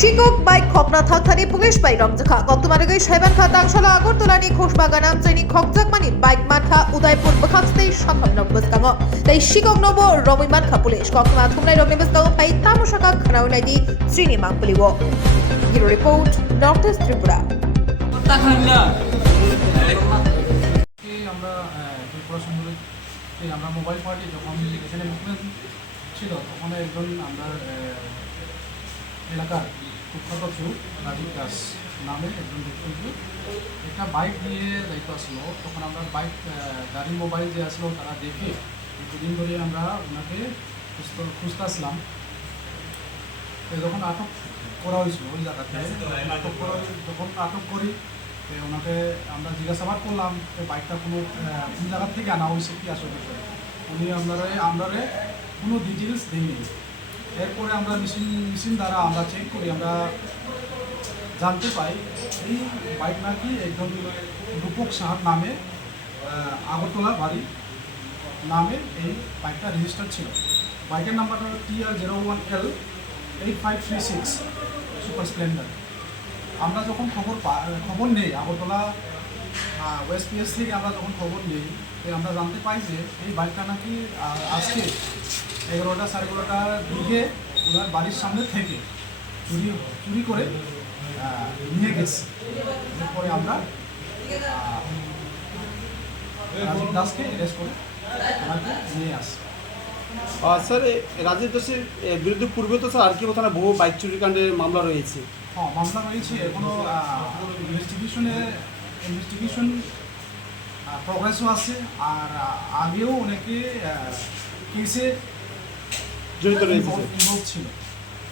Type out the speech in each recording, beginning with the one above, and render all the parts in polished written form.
শিকক bike খকনা থাকথানি police by রংজাখা গতমারগৈ Saiban খা তাংশালা আগরতলানি খোসবাগানাম চাইনি খকজাকমানি বাইক মানখা উদয়পুর বখাকস্তেই সখাম নগবসকাঙ তাই শিকক নব রবি মানখা পুলিশ ককমা থুমনাই রগনিবসকাঙ ফাই তামসাকা খানাউলাইদি শ্রীনি মাংপুলিব bureau report north east Tripura আমরা ত্রিপুরা সুন্দরী আমরা মোবাইল পার্টি যখন এখানে মুভমেন্ট ছিল তখন একজন আমরা এলাকার কুখ্যাত চোর রাজীব দাস নামে একজন ব্যক্তি একটা বাইক নিয়ে যাইতে আসলো তখন আমরা বাইক গাড়ি মোবাইল যে আসলো তারা দেখে দুদিন ধরে আমরা ওনাকে খুঁজতে আসলাম। যখন আটক করা হয়েছিল ওই জায়গাতে যখন আটক করি ওনাকে আমরা জিজ্ঞাসাবাদ করলাম বাইকটা কোন জায়গা থেকে আনা হয়েছে কি আসলে উনি আমরা কোনো ডিটেলস দিইনি। এরপরে আমরা মেশিন দ্বারা আমরা চেক করি আমরা জানতে পাই এই বাইক নাকি একজন রূপক সাহার নামে আগরতলা বাড়ি নামে এই বাইকটা রেজিস্টার ছিল। বাইকের নাম্বারটা TR01L 8536 সুপার স্প্লেন্ডার। আমরা যখন খবর নেই আগরতলা ওয়েস্ট পিএস থেকে আমরা যখন খবর নেই আমরা জানতে পাই যে এই বাইকটা নাকি আজকে 11টা 11:30টার দিকে ওনার বাড়ির সামনে থেকে চুরি করে নিয়ে গেছে। এরপরে আমরা রাজীব দাসকে অ্যারেস্ট করে ওনাকে নিয়ে আসি। স্যার রাজীব দাসের বিরুদ্ধে পূর্বে তো স্যার আর কি থানায় বহু বাইক চুরিকাণ্ডের মামলা রয়েছে। হ্যাঁ, মামলা রয়েছে, এখনও ইনভেস্টিগেশন প্রগ্রেসও আছে আর আগেও অনেকে কেসে জড়িত রয়েছে ইনভলভ ছিল।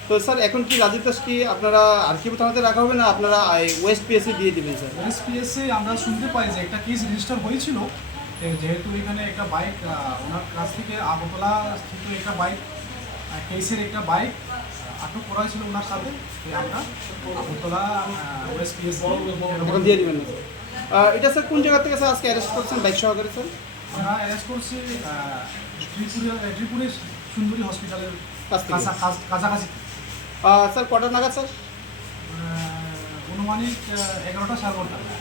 তো স্যার এখন কি রাজীব দাস কি আপনারা আরকিও থানাতে রাখা হবে না আপনারা ওয়েস্ট পিএসে দিয়ে দেবেন? স্যার ওয়েস্ট পিএসে আমরা শুনতে পাই যে একটা কেস রেজিস্টার হয়েছিল, যেহেতু এখানে একটা বাইক ওনার কাছ থেকে আগরতলা স্থিত একটা বাইক কেসের একটা বাইক আটক করা হয়েছিল ওনার সাথে, আমরা আগরতলা ওয়েস্ট পিএস এখন দিয়ে দেবেন না স্যার? এটা স্যার কোন জায়গা থেকে স্যার আজকে অ্যারেস্ট করছেন বাইক সহকারে? স্যার আমরা অ্যারেস্ট করছি ত্রিপুরের সুন্দরী হসপিটালের কাছাকাছি। স্যার কটা নাগাদ স্যার? অনুমানিক 11টা 11:30।